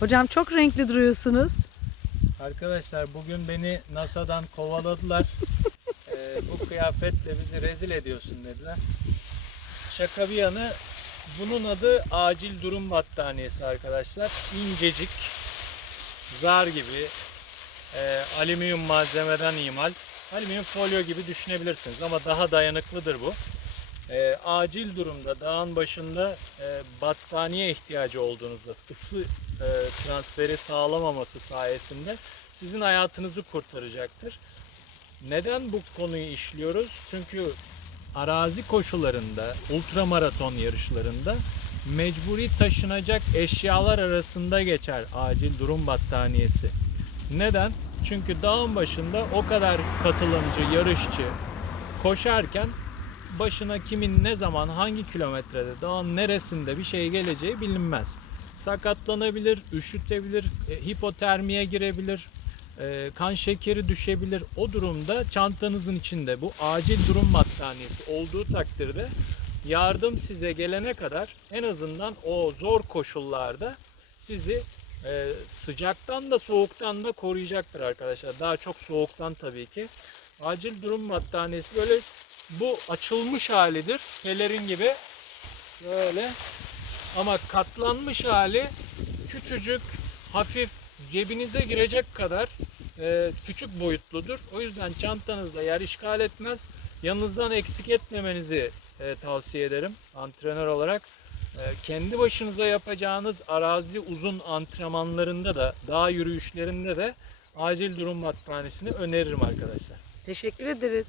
Hocam çok renkli duruyorsunuz. Arkadaşlar bugün beni NASA'dan kovaladılar. Ee, bu kıyafetle bizi rezil ediyorsun dediler. Şaka bir yana bunun adı acil durum battaniyesi arkadaşlar. İncecik, zar gibi, e, alüminyum malzemeden imal. Alüminyum folyo gibi düşünebilirsiniz ama daha dayanıklıdır bu. E, acil durumda dağın başında e, battaniye ihtiyacı olduğunuzda ısı e, transferi sağlamaması sayesinde sizin hayatınızı kurtaracaktır. Neden bu konuyu işliyoruz? Çünkü arazi koşularında, ultramaraton yarışlarında mecburi taşınacak eşyalar arasında geçer acil durum battaniyesi. Neden? Çünkü dağın başında o kadar katılımcı, yarışçı koşarken başına kimin ne zaman hangi kilometrede dağın neresinde bir şey geleceği bilinmez. Sakatlanabilir, üşütebilir, e, hipotermiye girebilir, e, kan şekeri düşebilir. O durumda çantanızın içinde bu acil durum battaniyesi olduğu takdirde yardım size gelene kadar en azından o zor koşullarda sizi e, sıcaktan da soğuktan da koruyacaktır arkadaşlar. Daha çok soğuktan tabii ki. Acil durum battaniyesi böyle bu açılmış halidir. Pelerin gibi böyle ama katlanmış hali küçücük, hafif cebinize girecek kadar e, küçük boyutludur. O yüzden çantanızda yer işgal etmez. Yanınızdan eksik etmemenizi e, tavsiye ederim antrenör olarak. E, kendi başınıza yapacağınız arazi uzun antrenmanlarında da, dağ yürüyüşlerinde de acil durum battaniyesini öneririm arkadaşlar. Teşekkür ederiz.